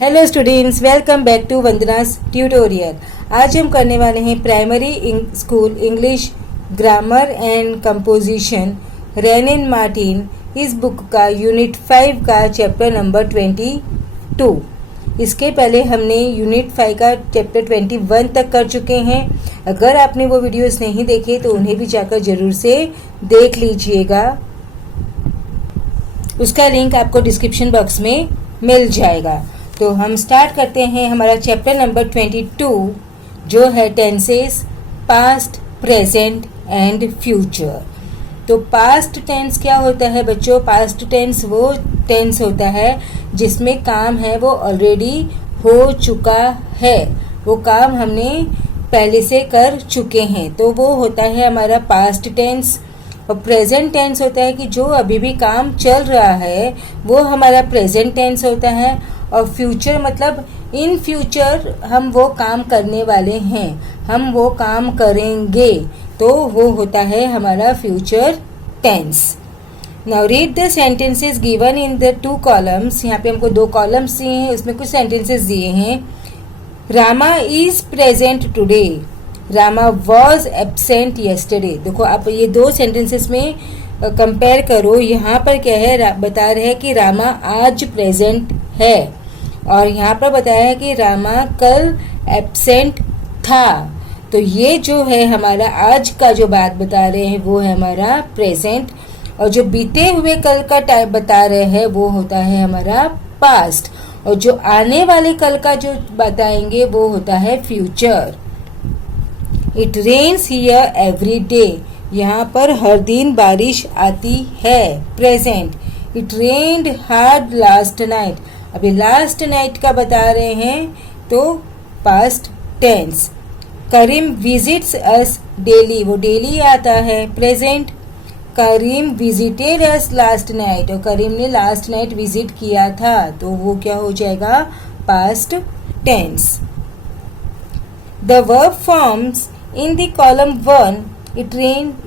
Hello students, welcome back to Vandana's tutorial. आज हम करने वाले हैं primary school English grammar and composition Wren and Martin इस बुक का यूनिट 5 का चैप्टर नंबर 22। इसके पहले हमने यूनिट 5 का चैप्टर 21 तक कर चुके हैं। अगर आपने वो वीडियोस नहीं देखे तो उन्हें भी जाकर जरूर से देख लीजिएगा। उसका लिंक आपको डिस्क्रिप्शन बॉक्स में मिल जाएगा। तो हम स्टार्ट करते हैं हमारा चैप्टर नंबर 22 जो है tenses past, present and future. तो पास्ट टेंस क्या होता है बच्चों? पास्ट टेंस वो टेंस होता है जिसमें काम है वो ऑलरेडी हो चुका है, वो काम हमने पहले से कर चुके हैं, तो वो होता है हमारा पास्ट टेंस। और प्रेजेंट टेंस होता है कि जो अभी भी काम चल रहा है वो हमारा प्रेजेंट टेंस होता है। और फ्यूचर मतलब इन फ्यूचर हम वो काम करने वाले हैं, हम वो काम करेंगे, तो वो होता है हमारा future tense. Now read the sentences given in the 2 columns. यहाँ पे हमको 2 कॉलम्स दिए हैं, उसमें कुछ सेंटेंसेस दिए हैं। Rama is present today, Rama was absent yesterday. देखो आप ये 2 सेंटेंसेस में कंपेयर करो। यहाँ पर क्या है, बता रहे हैं कि रामा आज प्रेजेंट है और यहाँ पर बताया है कि रामा कल एब्सेंट था। तो ये जो है हमारा आज का जो बात बता रहे हैं वो है हमारा प्रेजेंट, और जो बीते हुए कल का टाइम बता रहे हैं वो होता है हमारा पास्ट, और जो आने वाले कल का जो बताएंगे वो होता है future. It rains here every day, यहाँ पर हर दिन बारिश आती है, present. It rained hard last night, अभी लास्ट नाइट का बता रहे हैं तो past tense. Karim visits us daily, वो डेली आता है, present. Karim visited us last night, और करीम ने लास्ट नाइट विजिट किया था, तो वो क्या हो जाएगा, past tense. The verb forms in the column 1, it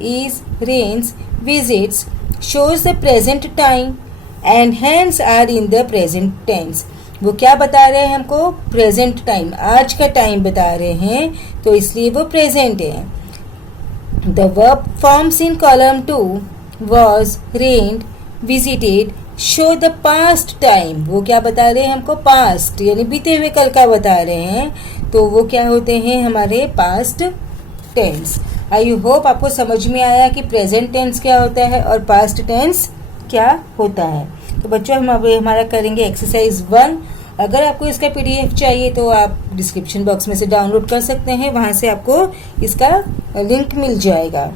is, rains, visits, shows the present time and hence are in the present tense. वो क्या बता रहे हैं हमको? प्रेजेंट टाइम, आज का टाइम बता रहे हैं, तो इसलिए वो प्रेजेंट है। The verb forms in column 2 was, rained, visited, show the past time. वो क्या बता रहे हैं हमको? पास्ट, यानी बीते हुए कल का बता रहे हैं, तो वो क्या होते हैं हमारे पास्ट टेंस। आई होप आपको समझ में आया कि प्रेजेंट टेंस क्या होता है और पास्ट टेंस क्या होता है। तो बच्चों हम अब हमारा करेंगे एक्सरसाइज 1। अगर आपको इसका पीडीएफ चाहिए तो आप डिस्क्रिप्शन बॉक्स में से डाउनलोड कर सकते हैं, वहां से आपको इसका लिंक मिल जाएगा।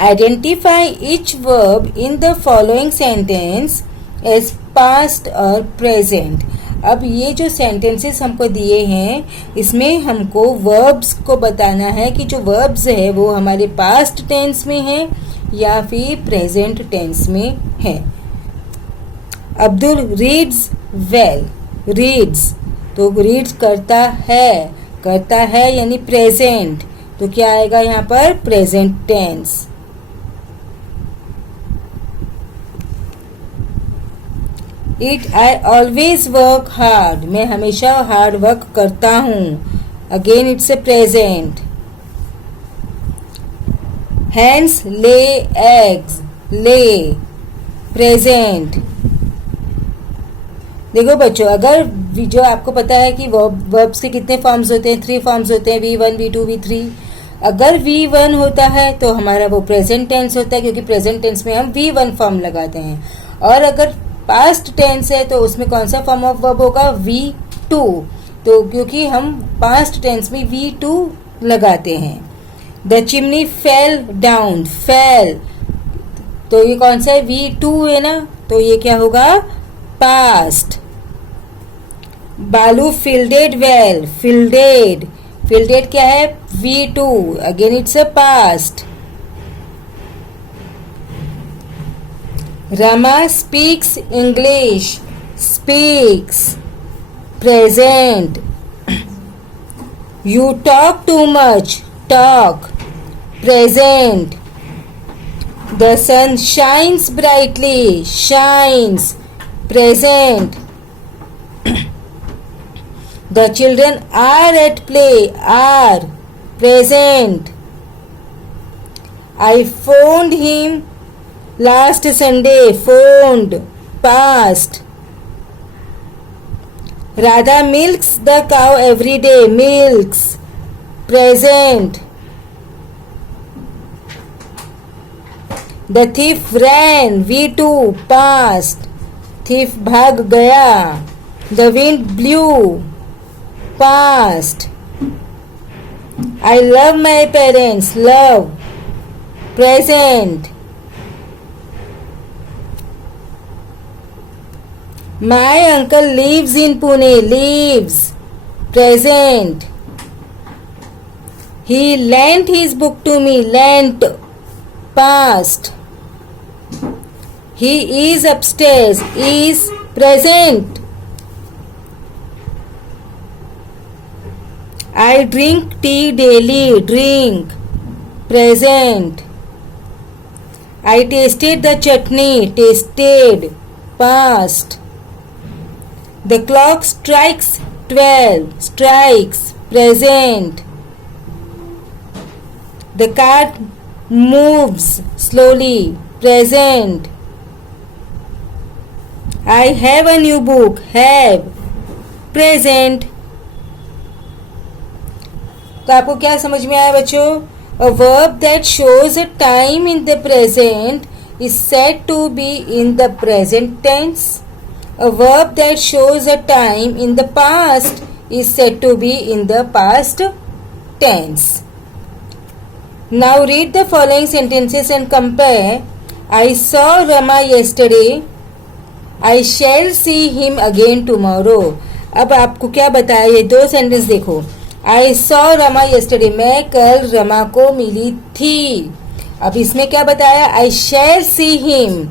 Identify each verb in the following sentence as past और प्रेजेंट। अब ये जो सेंटेंसेस हमको दिए हैं इसमें हमको वर्ब्स को बताना है कि जो वर्ब्स है वो हमारे पास्ट टेंस में है या फिर प्रेजेंट टेंस में है। अब्दुल रीड्स वेल, रीड्स तो रीड्स करता है यानी प्रेजेंट, तो क्या आएगा यहाँ पर? Present tense. I always work hard, मैं हमेशा हार्ड वर्क करता हूँ, again it's a present. Hens lay eggs, lay, present. देखो बच्चों, अगर जो आपको पता है कि वर्ब्स के कितने फॉर्म्स होते हैं, 3 फॉर्म्स होते हैं, V1, V2, V3। अगर V1 होता है तो हमारा वो प्रेजेंट टेंस होता है, क्योंकि प्रेजेंट टेंस में हम V1 फॉर्म लगाते हैं। और अगर पास्ट टेंस है तो उसमें कौन सा फॉर्म ऑफ वर्ब होगा? V2, तो क्योंकि हम पास्ट टेंस में V2 लगाते हैं। The chimney fell down, fail, तो ये कौन सा है? V2 है ना, तो ये क्या होगा? पास्ट। बालू फील्डेड वेल, फील्डेड क्या है? V2, again it's a past. Rama speaks English, speaks, present. You talk too much, talk, present. The sun shines brightly, shines, present. The children are at play. Are. Present. I phoned him last Sunday. Phoned. Past. Radha milks the cow every day. Milks. Present. The thief ran. V2. Past. Thief भाग गया. The wind blew. Past. I love my parents. Love. Present. My uncle lives in Pune. Lives. Present. He lent his book to me. Lent. Past. He is upstairs. Is. Present. I drink tea daily. Drink. Present. I tasted the chutney. Tasted. Past. The clock strikes 12. Strikes. Present. The car moves slowly. Present. I have a new book. Have. Present. तो आपको क्या समझ में आया बच्चों? A verb that shows a time in the present is said to be in the present tense. A verb that shows a time in the past is said to be in the past tense. Now read the following sentences and compare. I saw Rama yesterday. I shall see him again tomorrow. अब आपको क्या बताया, ये दो sentence देखो. I saw Rama yesterday. मैं कल रमा को मिली थी. अब इसमें क्या बताया? I shall see him.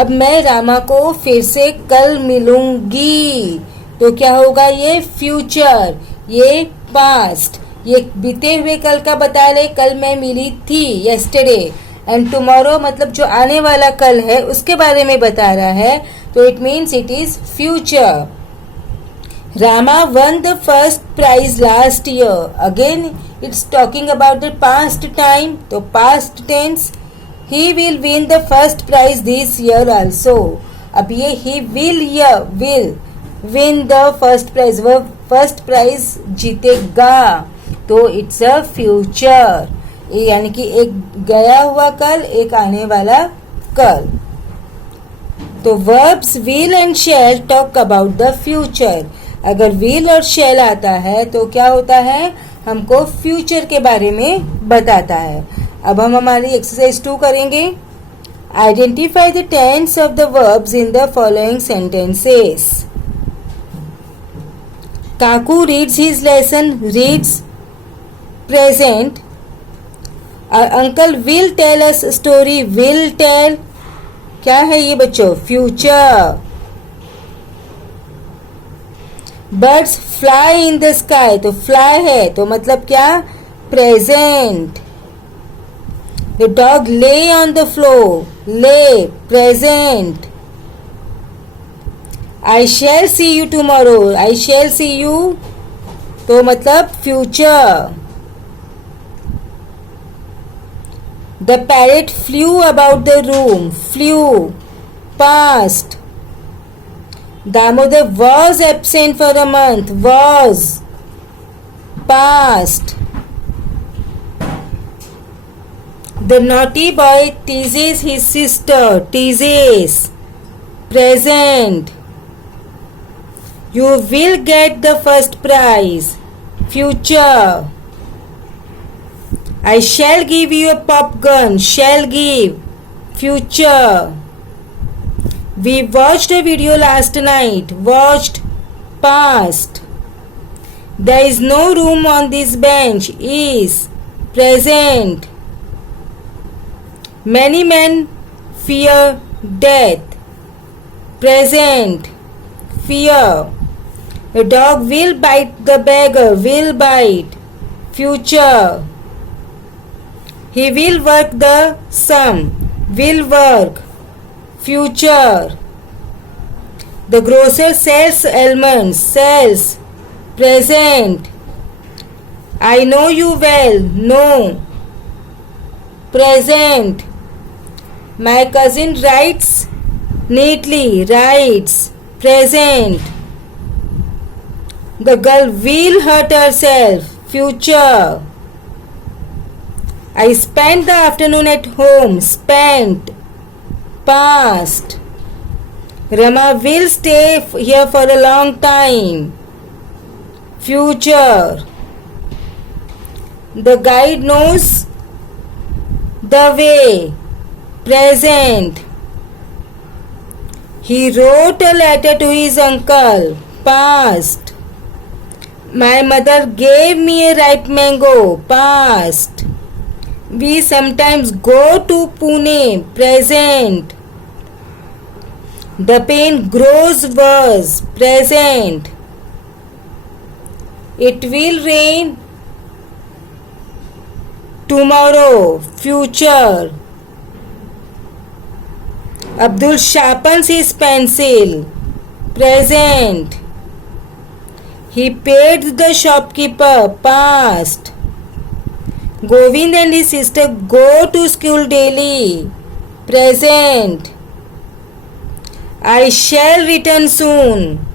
अब मैं रामा को फिर से कल मिलूंगी. तो क्या होगा? ये फ्यूचर, ये पास्ट. ये बीते हुए कल का बता ले, कल मैं मिली थी yesterday. एंड टुमारो मतलब जो आने वाला कल है उसके बारे में बता रहा है. तो it means it is future. Rama won the first prize last year. Again, it's talking about the past time. So past tense. He will win the first prize this year also. अब ये he will win the first prize. वो first prize जीतेगा. तो it's a future. यानी कि एक गया हुआ कल, एक आने वाला कल. तो verbs will and shall talk about the future. अगर will और shall आता है तो क्या होता है? हमको फ्यूचर के बारे में बताता है. अब हम हमारी एक्सरसाइज 2 करेंगे. Identify the tense of the verbs in the following sentences. Kaku reads his lesson. Reads present. Uncle will tell us story. Will tell क्या है ये बच्चों? Future. Birds fly in the sky. तो फ्लाई है तो मतलब क्या? Present. The dog lay on the floor. Lay present. I shall see you tomorrow. I shall see you तो मतलब future. The parrot flew about the room. Flu past. Damodar was absent for a month. Was past. The naughty boy teases his sister. Teases present. You will get the first prize. Future. I shall give you a popgun. Shall give. Future. We watched a video last night. Watched past. There is no room on this bench. Is present. Many men fear death. Present. Fear. A dog will bite the beggar. Will bite. Future. He will work the sum. Will work. Future. The grocer sells almonds. Sells present. I know you well, know, present. My cousin writes neatly, writes, present. The girl will hurt herself, future. I spent the afternoon at home, spent, past. Rama will stay here for a long time, future. The guide knows the way, present. He wrote a letter to his uncle, past. My mother gave me a ripe mango, past. We sometimes go to Pune, present. The pain grows worse, present. It will rain tomorrow, future. Abdul sharpens his pencil, present. He paid the shopkeeper, past. Govind and his sister go to school daily, present. I shall return soon,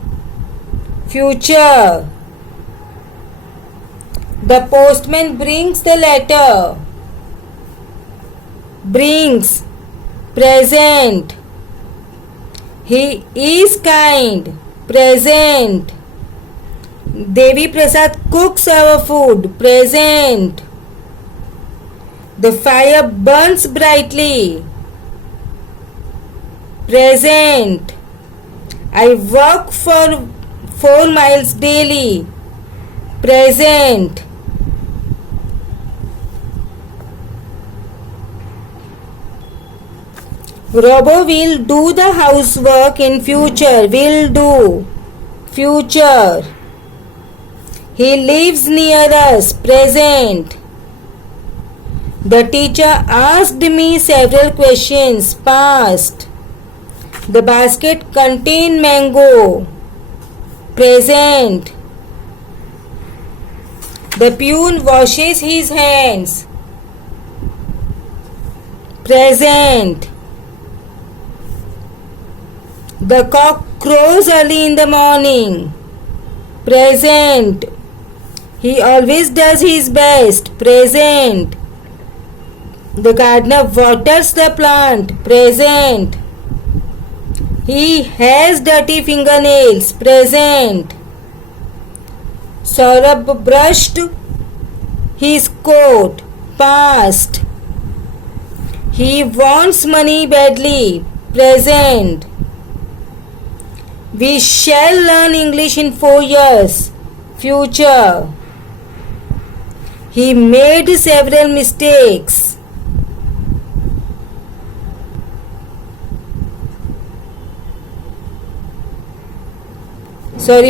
future. The postman brings the letter, brings, present. He is kind, present. Devi Prasad cooks our food, present. The fire burns brightly, present. I walk for 4 miles daily, present. Robo will do the housework in future, will do, future. He lives near us, present. The teacher asked me several questions, past. The basket contained mango, present. The peon washes his hands, present. The cock crows early in the morning, present. He always does his best, present. The gardener waters the plant, present. He has dirty fingernails, present. Saurabh brushed his coat, past. He wants money badly, present. We shall learn English in 4 years, future. He made several mistakes.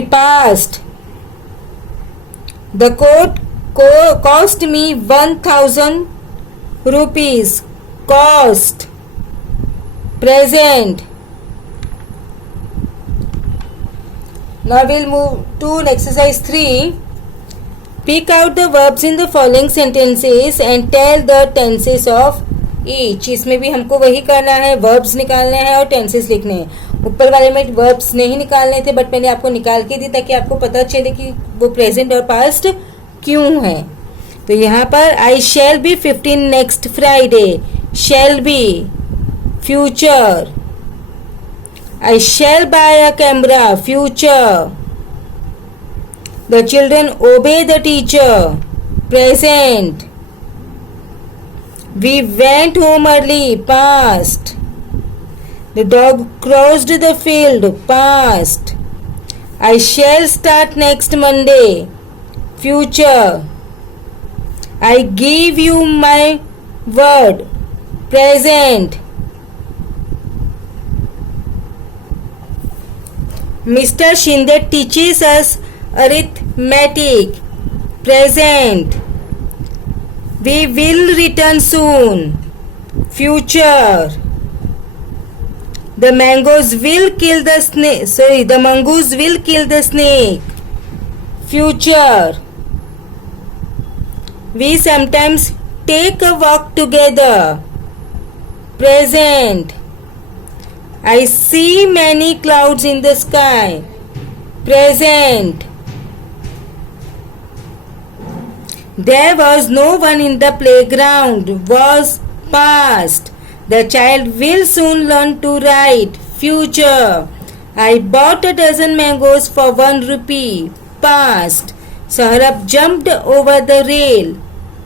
Past. The coat cost me 1,000 rupees. Cost, present. Now we'll move to exercise 3. Pick out the verbs in the following sentences and tell the tenses of each. इसमें भी हमको वही करना है, verbs निकालने हैं और tenses लिखने हैं. ऊपर वाले में verbs नहीं निकालने थे, बट मैंने आपको निकाल के दी ताकि आपको पता चले कि वो present और past क्यों है. तो यहाँ पर I shall be 15 next Friday. Shall be, future. I shall buy a camera, future. The children obey the teacher, present. We went home early, past. The dog crossed the field, past. I shall start next Monday, future. I give you my word, present. Mr. Shinde teaches us arithmetic, present. We will return soon, future. The mangoes will kill the snake. The mongoose will kill the snake, future. We sometimes take a walk together. Present. I see many clouds in the sky. Present. There was no one in the playground. Was past. The child will soon learn to write. Future. I bought a dozen mangoes for 1 rupee. Past. Saurabh jumped over the rail.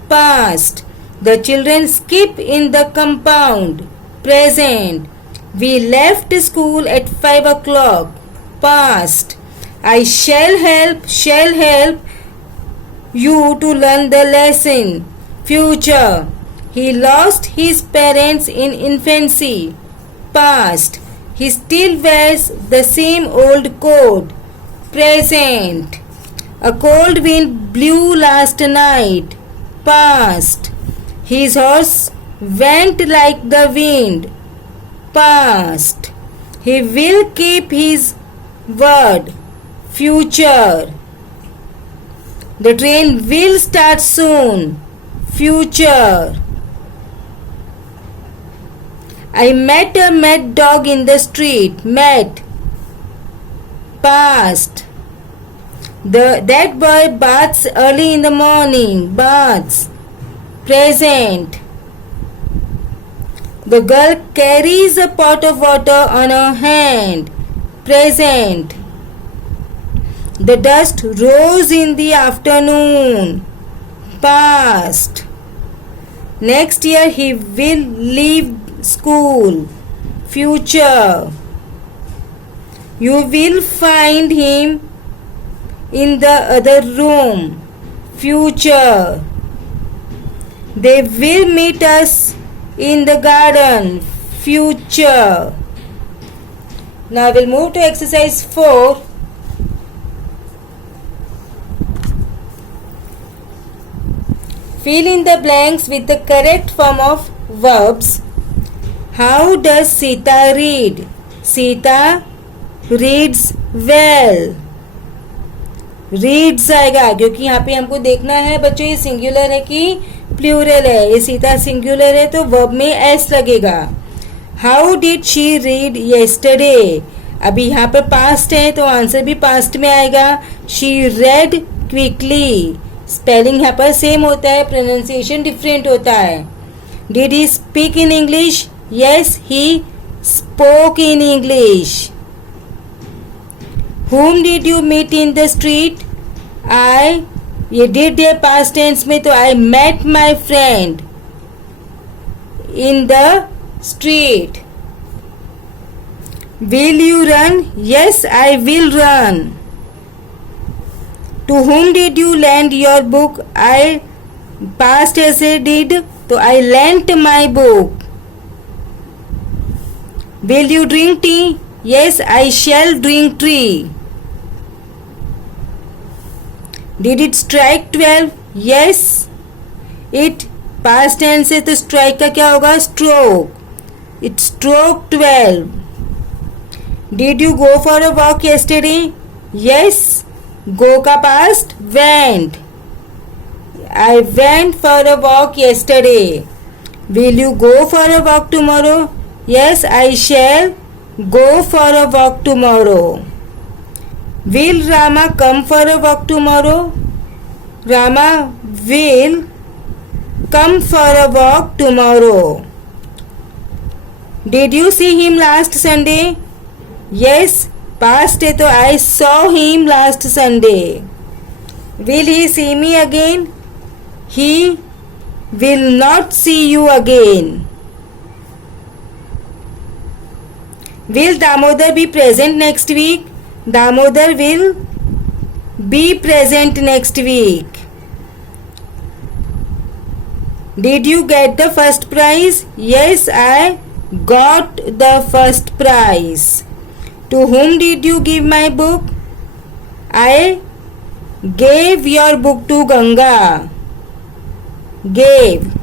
Past. The children skip in the compound. Present. We left school at 5 o'clock. Past. I shall help you to learn the lesson. Future. He lost his parents in infancy. Past. He still wears the same old coat. Present. A cold wind blew last night. Past. His horse went like the wind. Past. He will keep his word. Future. The train will start soon. Future. I met a mad dog in the street. Met. Past. That boy baths early in the morning. Baths. Present. The girl carries a pot of water on her hand. Present. The dust rose in the afternoon. Past. Next year he will leave school. Future. You will find him in the other room. Future. They will meet us in the garden. Future. Now we'll move to exercise 4. Fill in the blanks with the correct form of verbs. How does Sita read? Sita reads well. Reads आएगा क्योंकि यहाँ पे हमको देखना है बच्चों ये singular है कि प्लूरल है. ये सीता सिंगुलर है तो वर्ब में एस लगेगा. How did she read yesterday. अभी यहाँ पर पास्ट है तो आंसर भी पास्ट में आएगा. She red quickly. स्पेलिंग यहाँ पर सेम होता है, प्रोनाउंसिएशन डिफरेंट होता है. Did he speak in English. Yes he spoke in English. Whom did you meet in the street? I. ये did है past tense में तो I met my friend in the street. Will you run? Yes, I will run. To whom did you lend your book? I. Past ऐसे did तो I lent my book. Will you drink tea? Yes, I shall drink tea. Did it strike 12? Yes, it. Past tense है तो strike का क्या होगा? Stroke. It struck 12. Did you go for a walk yesterday? Yes. Go का past went. I went for a walk yesterday. Will you go for a walk tomorrow? Yes, I shall go for a walk tomorrow. Will Rama come for a walk tomorrow? Rama will come for a walk tomorrow. Did you see him last Sunday? Yes, past है तो I saw him last Sunday. Will he see me again? He will not see you again. Will Damodar be present next week? Damodar will be present next week. Did you get the first prize? Yes, I got the first prize. To whom did you give my book? I gave your book to Ganga. Gave.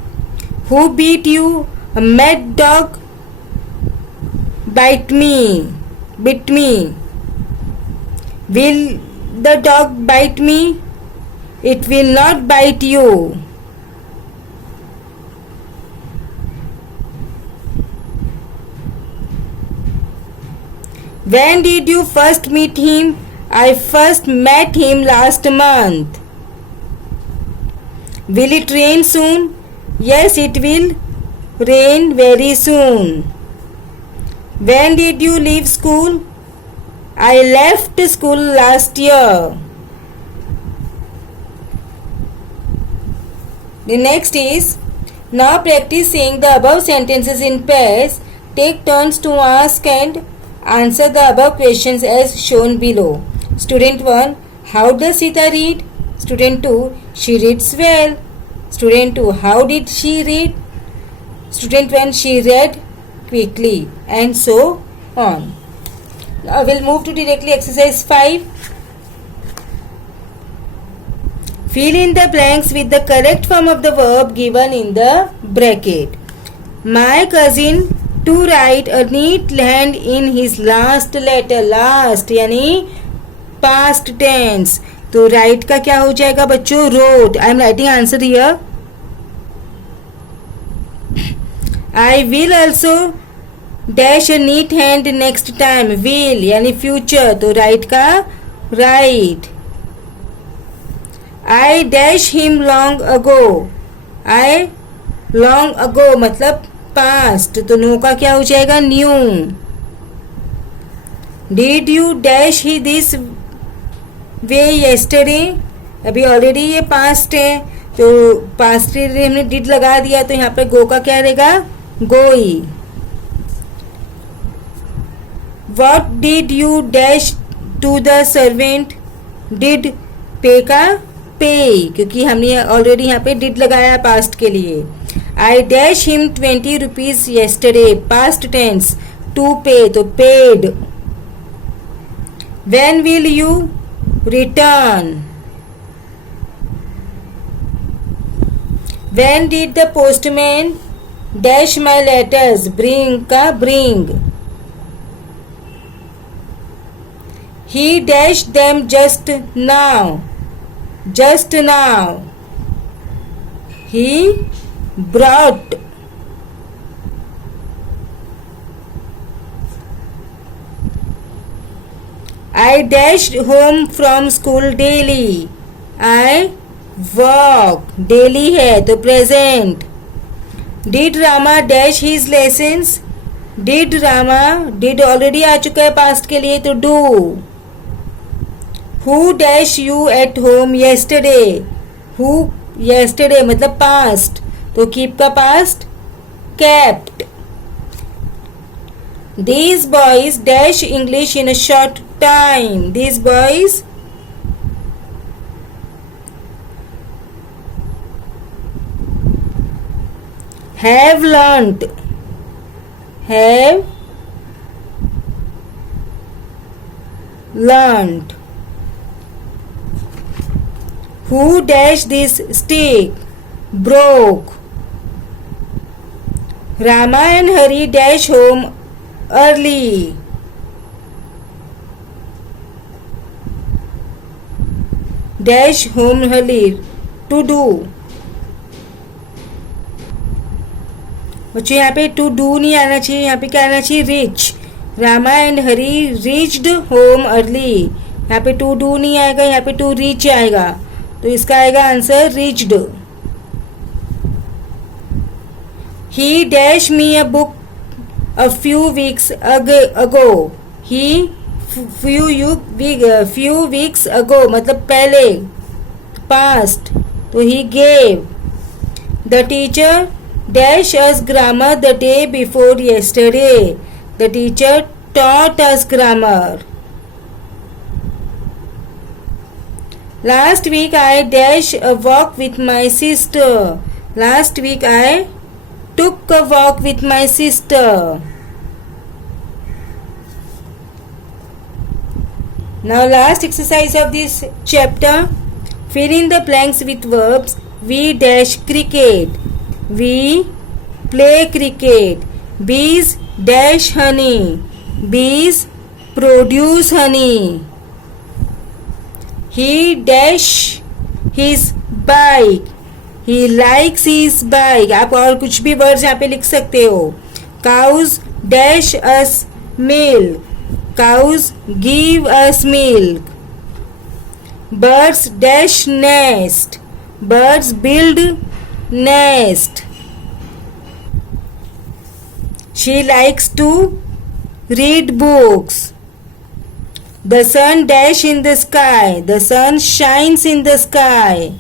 Who beat you? A mad dog bit me. Will the dog bite me? It will not bite you. When did you first meet him? I first met him last month. Will it rain soon? Yes, it will rain very soon. When did you leave school? I left school last year. The next is, now practice saying the above sentences in pairs. Take turns to ask and answer the above questions as shown below. Student 1, how does Sita read? Student 2, she reads well. Student 2, how did she read? Student 1, she read quickly, and so on. Now we'll move to directly exercise 5. Fill in the blanks with the correct form of the verb given in the bracket. My cousin to write a neat hand in his last letter. Last यानी past tense. तो write का क्या हो जाएगा बच्चों? wrote. I am writing answer here. I will also dash a neat hand next time. Will यानी future. तो write का write. I dash him long ago. I long ago मतलब past. तो नो का क्या हो जाएगा? new. Did you dash he this way yesterday? अभी ऑलरेडी ये past है, तो past के लिए हमने did लगा दिया, तो यहाँ पे go का क्या रहेगा? गोई. What did you dash to the servant? Did pay का pay, क्योंकि हमने ऑलरेडी यहाँ पे did लगाया past के लिए. I dash him 20 rupees yesterday. Past tense. To pay, तो paid. When will you return? When did the postman dash my letters? Bring का bring. He dashed them just now. Just now. He brought. I dashed home from school daily. I walk. Daily है तो present. Did Rama dash his lessons? Did Rama, did already आ चुका है past के लिए तो do. Who dash you at home yesterday? Who yesterday मतलब past, तो keep का past kept. These boys dash English in a short time. These boys have learnt. Have learnt. Who dashed this stick? Broke. Rama and Hari dash home early. Dash home early. To do. बच्चों यहाँ पे to do नहीं आना चाहिए, यहाँ पे क्या आना चाहिए? reach. Rama and Hari reached home early. यहाँ पे to do नहीं आएगा, यहाँ पे to reach आएगा, तो इसका आएगा answer reached. He dashed me a book a few weeks ago. He few weeks ago मतलब पहले past, तो he gave. The teacher dash us grammar the day before yesterday. The teacher taught us grammar. Last week I dash a walk with my sister. Last week I took a walk with my sister. Now last exercise of this chapter. Fill in the blanks with verbs. We dash cricket. We play cricket. Bees dash honey. Bees produce honey. He dash his bike. He likes his bike. आप और कुछ भी words यहाँ पे लिख सकते हो. Cows dash us milk. Cows give us milk. Birds dash nest. Birds build nest. She likes to read books. The sun dash in the sky. The sun shines in the sky.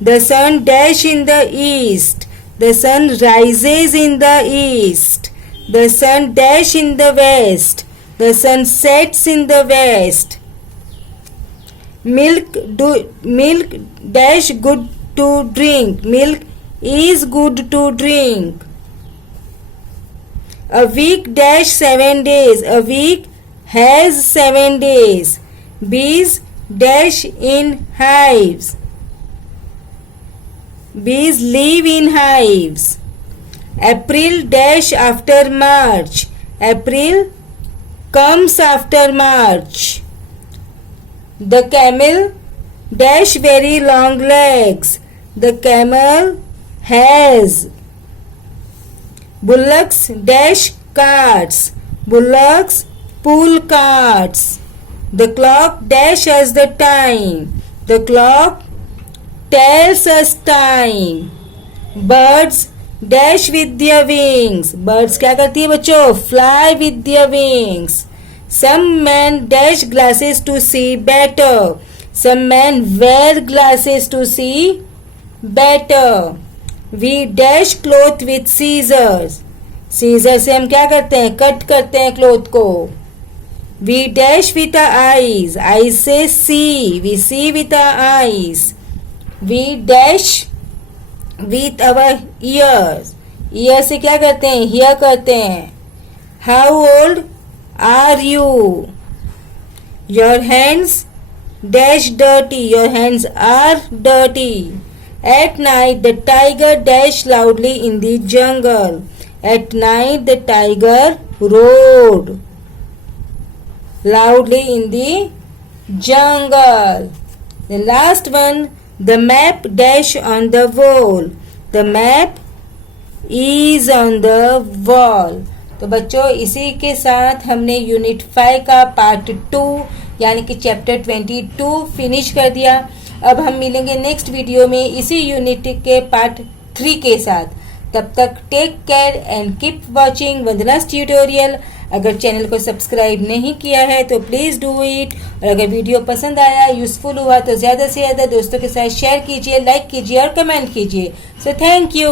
The sun dash in the east. The sun rises in the east. The sun dash in the west. The sun sets in the west. Milk dash good to drink. Milk is good to drink. A week dash 7 days. A week has 7 days. Bees dash in hives. Bees live in hives. April dash after March. April comes after March. The camel dash very long legs. The camel has. Bullocks dash carts. Bullocks pull carts. The clock dash us the time. The clock tells us time. Birds dash with their wings. Birds क्या करती है बच्चों? Fly with their wings. Some men dash glasses to see better. Some men wear glasses to see better. We dash cloth with scissors. Scissors से हम क्या करते हैं? Cut करते हैं क्लोथ को. We dash with our eyes. Eyes से see. We see with our eyes. We dash with our ears. Ears से क्या करते हैं? Hear करते हैं. How old are you? Your hands dash dirty. Your hands are dirty. At night the tiger dashed loudly in the jungle. At night the tiger roared loudly in the jungle. The last one, the map dash on the wall. The map is on the wall. तो बच्चों इसी के साथ हमने unit 5 का part 2 यानी कि chapter 22 finish कर दिया. अब हम मिलेंगे नेक्स्ट वीडियो में इसी यूनिट के पार्ट 3 के साथ. तब तक take care and keep watching Vandana's tutorial. अगर चैनल को सब्सक्राइब नहीं किया है तो प्लीज़ डू इट. और अगर वीडियो पसंद आया, यूजफुल हुआ तो ज़्यादा से ज़्यादा दोस्तों के साथ शेयर कीजिए, लाइक कीजिए और कमेंट कीजिए. So thank you.